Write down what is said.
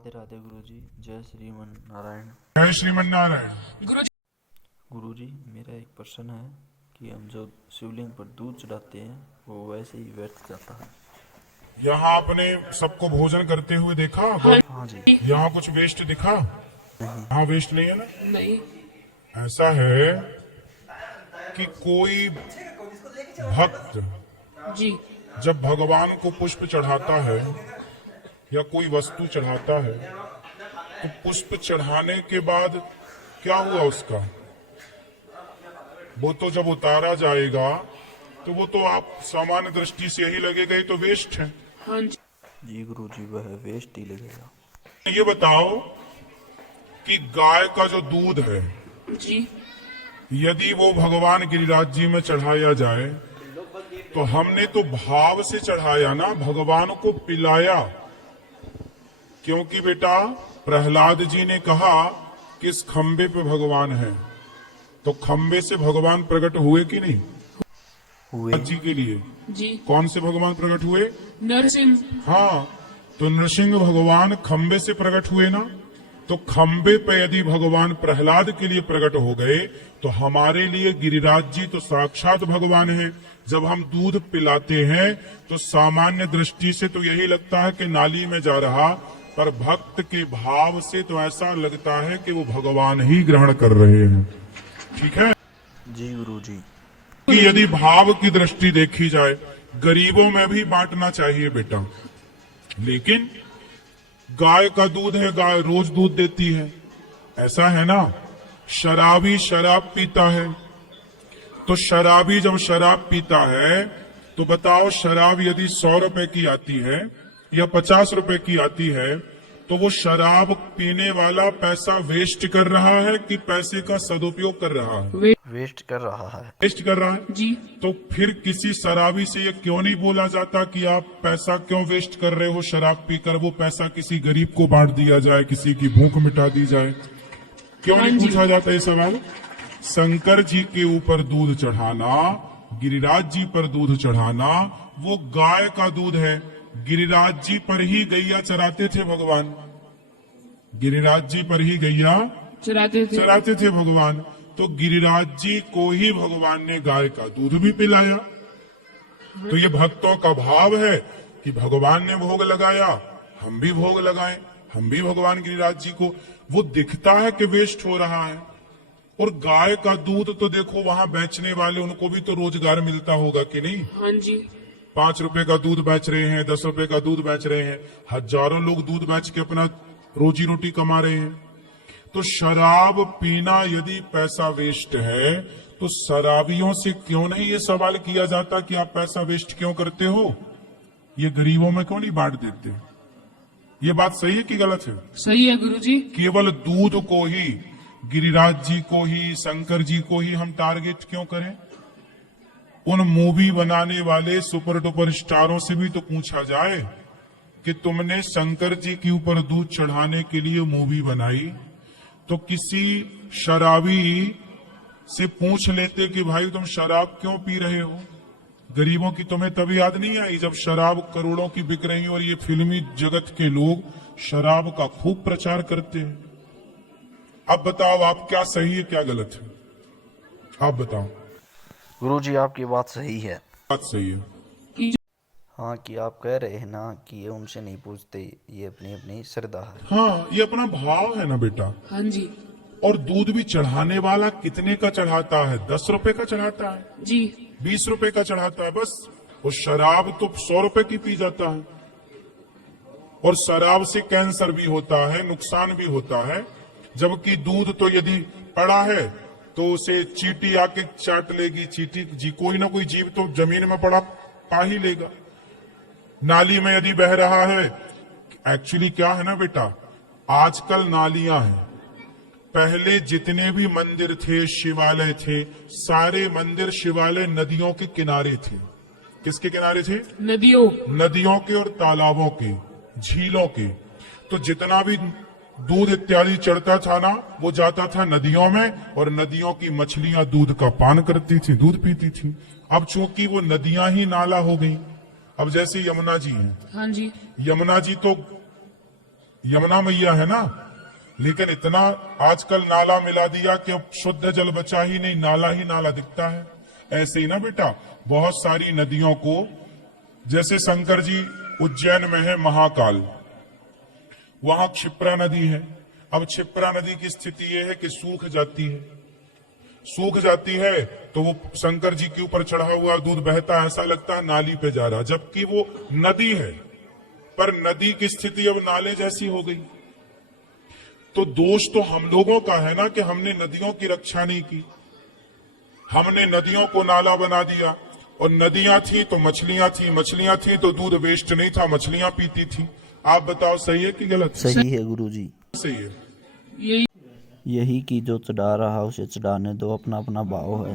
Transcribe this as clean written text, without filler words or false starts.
राधे राधे गुरुजी। जय श्रीमन नारायण। जय श्रीमन नारायण। गुरुजी मेरा एक प्रश्न है कि हम जो शिवलिंग पर दूध चढ़ाते हैं वो वैसे ही व्यर्थ जाता है। यहाँ आपने सबको भोजन करते हुए देखा? हाँ जी। यहाँ कुछ वेस्ट दिखा? नहीं। हाँ, वेस्ट नहीं है ना? नहीं। ऐसा है कि कोई भक्त जी। जब भगवान को पुष्प चढ़ाता है या कोई वस्तु चढ़ाता है तो पुष्प चढ़ाने के बाद क्या हुआ उसका, वो तो जब उतारा जाएगा तो वो तो आप सामान्य दृष्टि से यही लगेगा ये तो वेस्ट है। हाँ जी। जी गुरुजी वह वेस्ट ही लगेगा। ये बताओ कि गाय का जो दूध है जी। यदि वो भगवान गिरिराज जी में चढ़ाया जाए तो हमने तो भाव से चढ़ाया ना, भगवान को पिलाया। क्योंकि बेटा प्रहलाद जी ने कहा कि इस खंबे पे भगवान है, तो खंबे से भगवान प्रकट हुए कि नहीं? हुए जी के लिए जी। कौन से भगवान प्रकट हुए? नरसिंह। हाँ, तो नरसिंह भगवान खंबे से प्रकट हुए ना। तो खंबे पे यदि भगवान प्रहलाद के लिए प्रकट हो गए तो हमारे लिए गिरिराज जी तो साक्षात भगवान है। जब हम दूध पिलाते हैं तो सामान्य दृष्टि से तो यही लगता है कि नाली में जा रहा, पर भक्त के भाव से तो ऐसा लगता है कि वो भगवान ही ग्रहण कर रहे हैं। ठीक है जी गुरुजी। कि यदि भाव की दृष्टि देखी जाए, गरीबों में भी बांटना चाहिए बेटा। लेकिन गाय का दूध है, गाय रोज दूध देती है, ऐसा है ना। शराबी शराब पीता है, तो शराबी जब शराब पीता है तो बताओ शराब यदि 100 रुपए की आती है या 50 रुपए की आती है तो वो शराब पीने वाला पैसा वेस्ट कर रहा है कि पैसे का सदुपयोग कर रहा है? वेस्ट कर रहा है। वेस्ट कर रहा है जी। तो फिर किसी शराबी से ये क्यों नहीं बोला जाता कि आप पैसा क्यों वेस्ट कर रहे हो शराब पीकर? वो पैसा किसी गरीब को बांट दिया जाए, किसी की भूख मिटा दी जाए। क्यों नहीं पूछा जाता ये सवाल? शंकर जी के ऊपर दूध चढ़ाना, गिरिराज जी पर दूध चढ़ाना, वो गाय का दूध है। गिरिराज जी पर ही गैया चराते थे भगवान, गिरिराज जी पर ही गैया चराते थे भगवान। तो गिरिराज जी को ही भगवान ने गाय का दूध भी पिलाया। तो ये भक्तों का भाव है कि भगवान ने भोग लगाया, हम भी भोग लगाएं, हम भी भगवान गिरिराज जी को। वो दिखता है कि वेस्ट हो रहा है। और गाय का दूध तो देखो वहां बेचने वाले उनको भी तो रोजगार मिलता होगा कि नहीं? हाँ जी। 5 रुपए का दूध बेच रहे हैं, 10 रुपए का दूध बेच रहे हैं, हजारों लोग दूध बेच के अपना रोजी रोटी कमा रहे हैं। तो शराब पीना यदि पैसा वेस्ट है तो शराबियों से क्यों नहीं ये सवाल किया जाता कि आप पैसा वेस्ट क्यों करते हो? ये गरीबों में क्यों नहीं बांट देते? ये बात सही है कि गलत है? सही है गुरुजी। केवल दूध को ही, गिरिराज जी को ही, शंकर जी को ही हम टारगेट क्यों करें? उन मूवी बनाने वाले सुपर डुपर स्टारों से भी तो पूछा जाए कि तुमने शंकर जी के ऊपर दूध चढ़ाने के लिए मूवी बनाई, तो किसी शराबी से पूछ लेते कि भाई तुम शराब क्यों पी रहे हो? गरीबों की तुम्हें तभी याद नहीं आई जब शराब करोड़ों की बिक रही और ये फिल्मी जगत के लोग शराब का खूब प्रचार करते हैं। अब बताओ आप क्या सही है क्या गलत है? आप बताओ। गुरुजी आपकी बात सही है। बात सही है। हाँ कि आप कह रहे हैं ना कि ये उनसे नहीं पूछते, ये अपनी अपनी श्रद्धा है। हाँ, ये अपना भाव है ना बेटा। हाँ जी। और दूध भी चढ़ाने वाला कितने का चढ़ाता है? 10 रुपए का चढ़ाता है जी। 20 रुपए का चढ़ाता है बस। और शराब तो 100 रुपए की पी जाता है। और शराब से कैंसर भी होता है, नुकसान भी होता है। जबकि दूध तो यदि पड़ा है तो उसे चींटी आके चाट लेगी। चींटी जी, कोई ना कोई जीव तो जमीन में पड़ा पा ही लेगा। नाली में यदि बह रहा है, एक्चुअली क्या है ना बेटा, आजकल नालियां हैं। पहले जितने भी मंदिर थे, शिवालय थे, सारे मंदिर शिवालय नदियों के किनारे थे। किसके किनारे थे? नदियों के और तालाबों के, झीलों के। तो जितना भी दूध इत्यादि चढ़ता था ना, वो जाता था नदियों में, और नदियों की मछलियां दूध का पान करती थी, दूध पीती थी। अब चूंकि वो नदियां ही नाला हो गई, अब जैसे यमुना जी हैं। हाँ जी। यमुना जी तो यमुना मैया है ना, लेकिन इतना आजकल नाला मिला दिया कि अब शुद्ध जल बचा ही नहीं, नाला ही नाला दिखता है। ऐसे ही ना बेटा, बहुत सारी नदियों को, जैसे शंकर जी उज्जैन में है महाकाल, वहां क्षिप्रा नदी है। अब क्षिप्रा नदी की स्थिति यह है कि सूख जाती है, सूख जाती है तो वो शंकर जी के ऊपर चढ़ा हुआ दूध बहता है, ऐसा लगता है नाली पे जा रहा, जबकि वो नदी है, पर नदी की स्थिति अब नाले जैसी हो गई। तो दोष तो हम लोगों का है ना कि हमने नदियों की रक्षा नहीं की, हमने नदियों को नाला बना दिया। और नदियां थी तो मछलियां थी, मछलियां थी तो दूध वेस्ट नहीं था, मछलियां पीती थी। आप बताओ सही है कि गलत? सही है गुरुजी। सही है। यही यही कि जो चढ़ा रहा उसे चढ़ाने दो, अपना अपना भाव है।